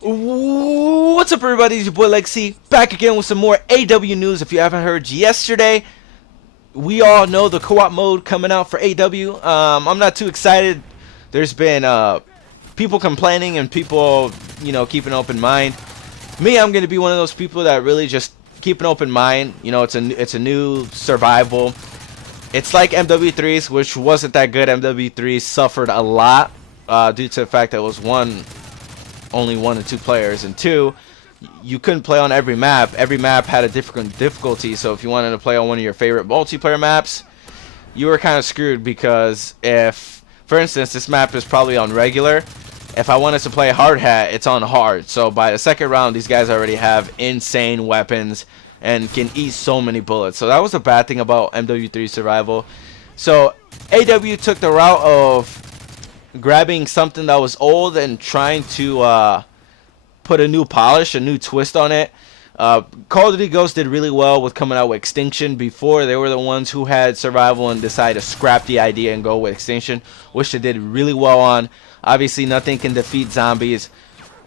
What's up, everybody? It's your boy Lexi back again with some more AW news. If you haven't heard, yesterday we all know the co-op mode coming out for AW. I'm not too excited. There's been people complaining and people, keeping an open mind. Me, I'm gonna be one of those people that really just keep an open mind. It's a new survival. It's like MW3's, which wasn't that good. MW3 suffered a lot due to the fact that it was only 1 or 2 players, and 2, you couldn't play on every map. Every map had a different difficulty, so if you wanted to play on one of your favorite multiplayer maps, you were kind of screwed, because if, for instance, this map is probably on regular, if I wanted to play hard hat, it's on hard. So by the second round, these guys already have insane weapons and can eat so many bullets. So that was a bad thing about MW3 survival. So AW took the route of grabbing something that was old and trying to put a new polish, a new twist on it. Call of Duty Ghosts did really well with coming out with Extinction. Before, they were the ones who had survival and decided to scrap the idea and go with Extinction, which they did really well on. Obviously, nothing can defeat zombies.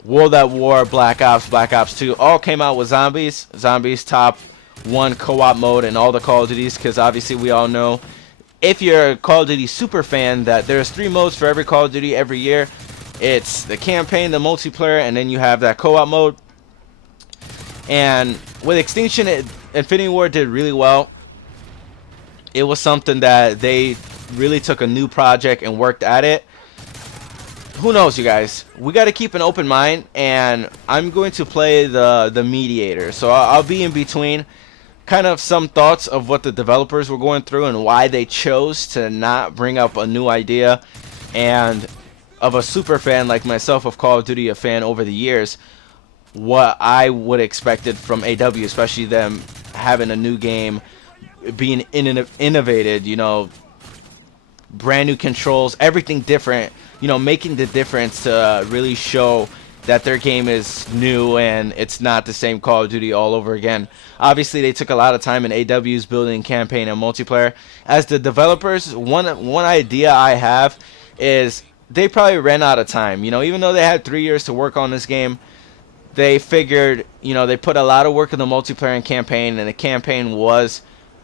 World at War, Black Ops 2 all came out with zombies. Zombies top 1 co-op mode in all the Call of Duties, because obviously we all know, if you're a Call of Duty super fan, that there's 3 modes for every Call of Duty every year. It's the campaign, the multiplayer, and then you have that co-op mode. And with Extinction, Infinity War did really well. It was something that they really took a new project and worked at it. Who knows, you guys? We got to keep an open mind, and I'm going to play the mediator. So I'll be in between. Kind of some thoughts of what the developers were going through and why they chose to not bring up a new idea, and of a super fan like myself of Call of Duty, a fan over the years, what I would expected from AW, especially them having a new game, being innovated, brand new controls, everything different, making the difference to really show that their game is new and it's not the same Call of Duty all over again. Obviously, they took a lot of time in AW's building campaign and multiplayer. As the developers, one idea I have is they probably ran out of time. Even though they had 3 years to work on this game, they figured, they put a lot of work in the multiplayer and campaign, and the campaign was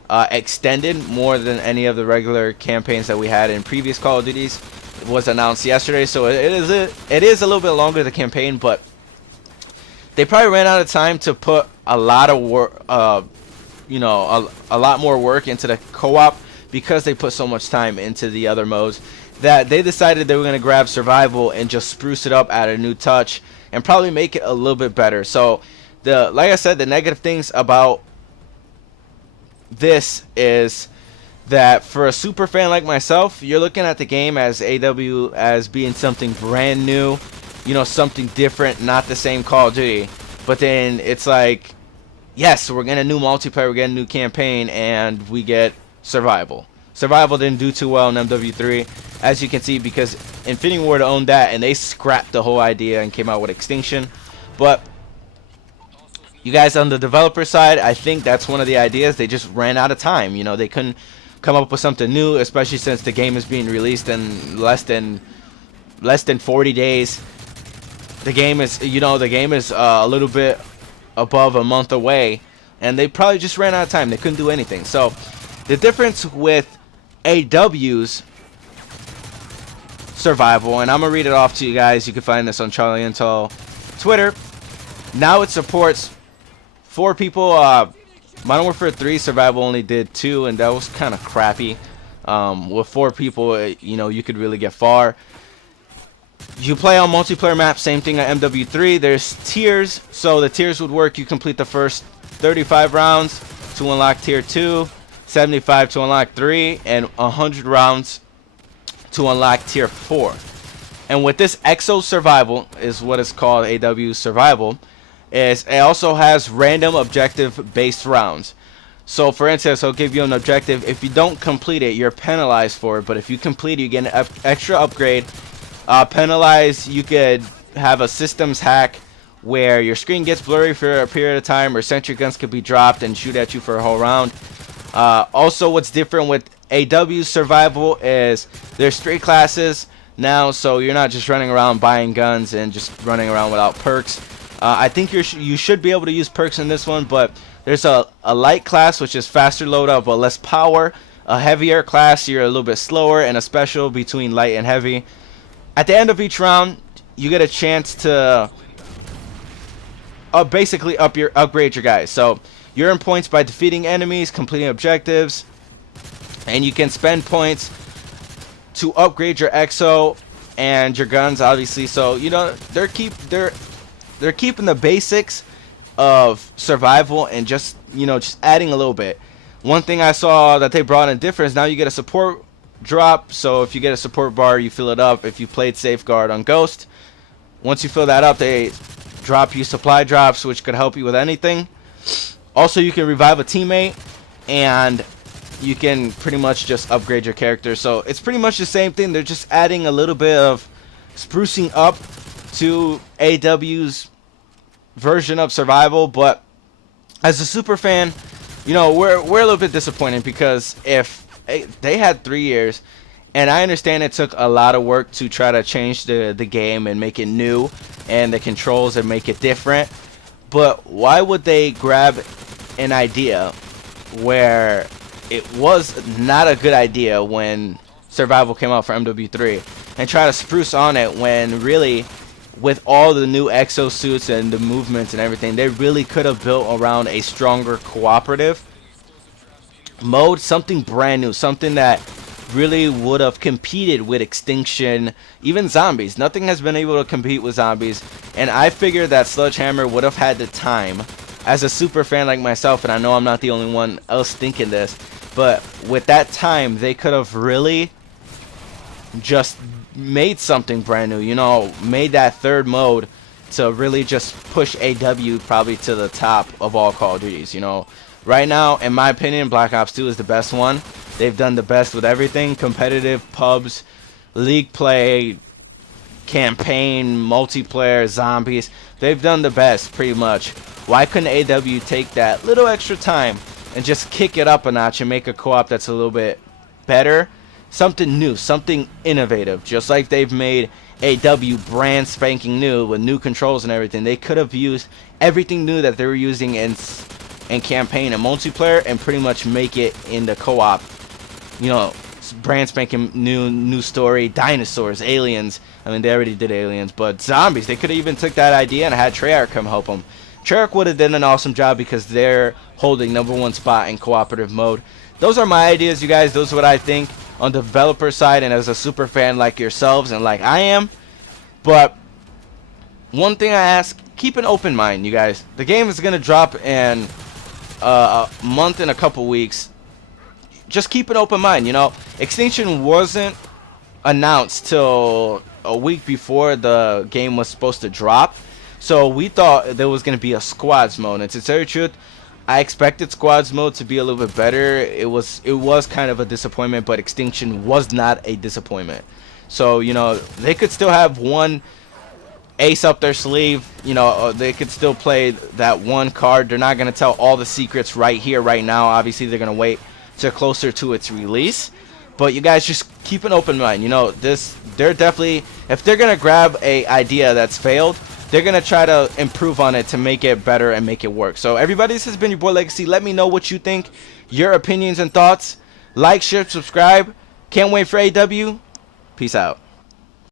extended more than any of the regular campaigns that we had in previous Call of Duties. It was announced yesterday, so it is a little bit longer, the campaign, but they probably ran out of time to put a lot of work, a lot more work into the co-op, because they put so much time into the other modes, that they decided they were going to grab survival and just spruce it up, add a new touch, and probably make it a little bit better. So like I said, the negative things about this is that for a super fan like myself, you're looking at the game as AW as being something brand new, something different, not the same Call of Duty. But then it's like, yes, we're getting a new multiplayer, we're getting a new campaign, and we get survival. Survival didn't do too well in MW3, as you can see, because Infinity Ward owned that, and they scrapped the whole idea and came out with Extinction. But you guys on the developer side, I think that's one of the ideas. They just ran out of time. They couldn't come up with something new, especially since the game is being released in less than 40 days. The game is a little bit above a month away, and they probably just ran out of time. They couldn't do anything. So the difference with AW's survival, and I'm gonna read it off to you guys. You can find this on Charlie Intel Twitter. Now it supports 4 people. Modern Warfare 3 survival only did 2, and that was kind of crappy. With 4 people, you could really get far. You play on multiplayer maps, same thing at MW3. There's tiers, so the tiers would work. You complete the first 35 rounds to unlock tier 2, 75 to unlock 3, and 100 rounds to unlock tier 4. And with this Exo survival, is what is called AW survival, is it also has random objective based rounds. So for instance, I'll give you an objective. If you don't complete it, you're penalized for it, but if you complete it, you get an extra upgrade. Penalized, you could have a systems hack where your screen gets blurry for a period of time, or sentry guns could be dropped and shoot at you for a whole round. Also, what's different with AW survival is there's 3 classes. now, so you're not just running around buying guns and just running around without perks. I think you should be able to use perks in this one, but there's a light class, which is faster loadout but less power. A heavier class, you're a little bit slower, and a special between light and heavy. At the end of each round, you get a chance to basically upgrade your guys. So you earn points by defeating enemies, completing objectives, and you can spend points to upgrade your exo and your guns, obviously. So you know they're keeping the basics of survival and just adding a little bit. One thing I saw that they brought in different is now you get a support drop. So if you get a support bar, you fill it up. If you played Safeguard on Ghost, once you fill that up, they drop you supply drops, which could help you with anything. Also, you can revive a teammate, and you can pretty much just upgrade your character. So it's pretty much the same thing. They're just adding a little bit of sprucing up to AW's version of survival. But as a super fan, we're a little bit disappointed, because if they had 3 years, and I understand it took a lot of work to try to change the game and make it new, and the controls and make it different, but why would they grab an idea where it was not a good idea when Survival came out for MW3 and try to spruce on it, when really, with all the new exosuits and the movements and everything, they really could have built around a stronger cooperative mode, something brand new, something that really would have competed with Extinction, even Zombies. Nothing has been able to compete with Zombies, and I figured that Sledgehammer would have had the time, as a super fan like myself, and I know I'm not the only one else thinking this, but with that time, they could have really just made something brand new, made that third mode to really just push AW probably to the top of all Call of Duties. Right now, in my opinion, Black Ops 2 is the best one. They've done the best with everything: competitive, pubs, league play, campaign, multiplayer, zombies. They've done the best, pretty much. Why couldn't AW take that little extra time and just kick it up a notch and make a co-op that's a little bit better? Something new, something innovative. Just like they've made AW brand spanking new with new controls and everything. They could have used everything new that they were using in campaign and multiplayer and pretty much make it in the co-op. Brand spanking new story. Dinosaurs, aliens. I mean, they already did aliens, but zombies. They could have even took that idea and had Treyarch come help them. Treyarch would have done an awesome job, because they're holding #1 spot in cooperative mode. Those are my ideas, you guys. Those are what I think on the developer side, and as a super fan like yourselves and like I am. But one thing I ask, keep an open mind, you guys. The game is going to drop in a month and a couple weeks. Just keep an open mind. Extinction wasn't announced till a week before the game was supposed to drop, so we thought there was going to be a squads mode, and to tell you the truth, I expected squads mode to be a little bit better. It was kind of a disappointment, but Extinction was not a disappointment. So they could still have one ace up their sleeve. They could still play that one card. They're not going to tell all the secrets right here, right now. Obviously, they're going to wait till closer to its release. But you guys just keep an open mind. They're definitely, if they're going to grab a idea that's failed, they're going to try to improve on it to make it better and make it work. So everybody, this has been your boy Legacy. Let me know what you think, your opinions and thoughts. Like, share, subscribe. Can't wait for AW. Peace out.